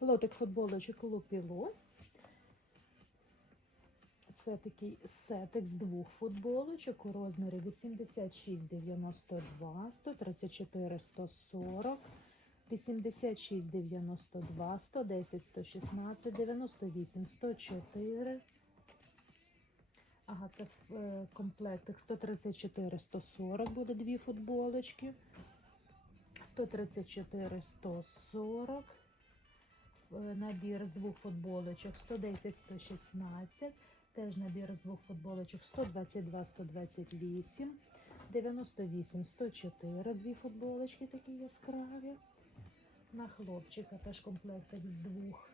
Лотик футболочок Лупіло. Це такий сетик з двох футболочок у розмірі 86, 92, 134, 140, 86, 92, 110, 116, 98, 104. Ага, це е, комплектик 134, 140 буде дві футболочки. 134, 140. Е, Набір з двох футболочок 110, 116. Теж набір з двох футболочок 122, 128, 98, 104. Дві футболочки такі яскраві. На хлопчика теж комплектик з двох.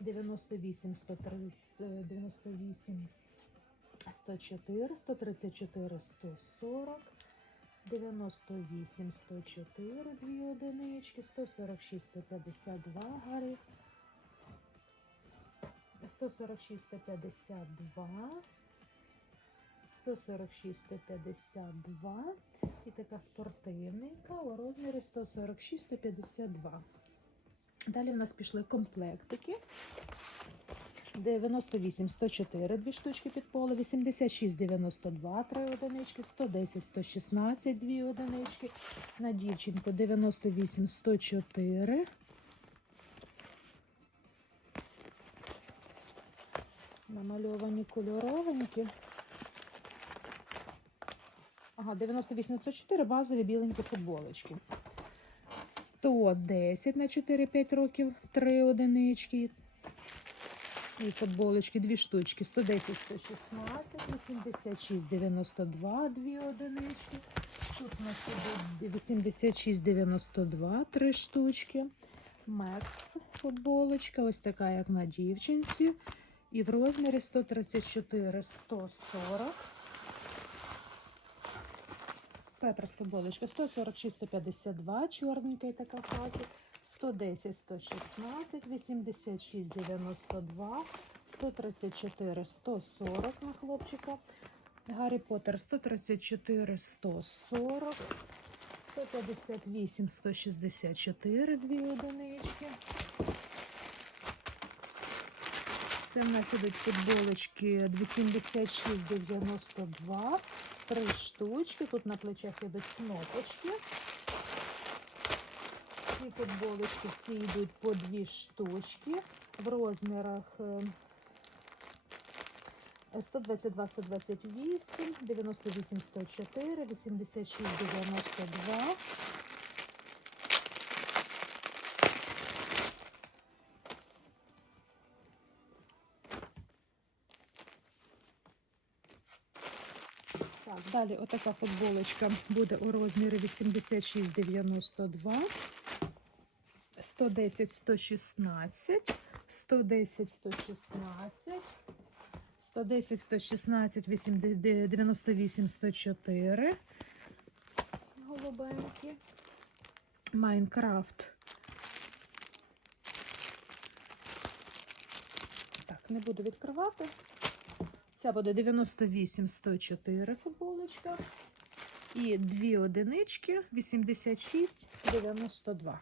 98, 130, 98, 104, 134, 140. 98, 104, дві одинички, 146, 152 гарі. 146, 152, 146, 152 і така спортивненька у розмірі 146, 152. Далі в нас пішли комплектики. 98, 104, дві штучки під поле, 86, 92, три одинички, 110, 116, дві одинички. На дівчинку 98, 104. Намальовані кольоровані. Ага, 98, 104, базові біленькі футболочки. 110 на 4-5 років, три одинички. Ці футболочки, дві штучки, 110, 116, 86, 92, дві одинички. Тут у нас іде 86, 92, три штучки. Мекс футболочка, ось така, як на дівчинці. І в розмірі 134, 140. Пепрс футболочка 146, 152, чорненька і така хакі. 110, 116, 86, 92, 134, 140 на хлопчика. Гаррі Поттер 134, 140, 158, 164, дві одинички. Це в нас ідуть футболочки 86, 92, три штучки. Тут на плечах ідуть кнопочки. Ці футболочки всі йдуть по дві штучки в розмірах е, 122, 128, 98, 104, 86, 92. Так, далі отака футболочка буде у розмірі 86, 92. 110, 116, 110, 116, 110, 116, 80, 98, 104. Голубенькі. Майнкрафт. Так, не буду відкривати. Це буде 98, 104 футболочка. І дві одинички 86, 92.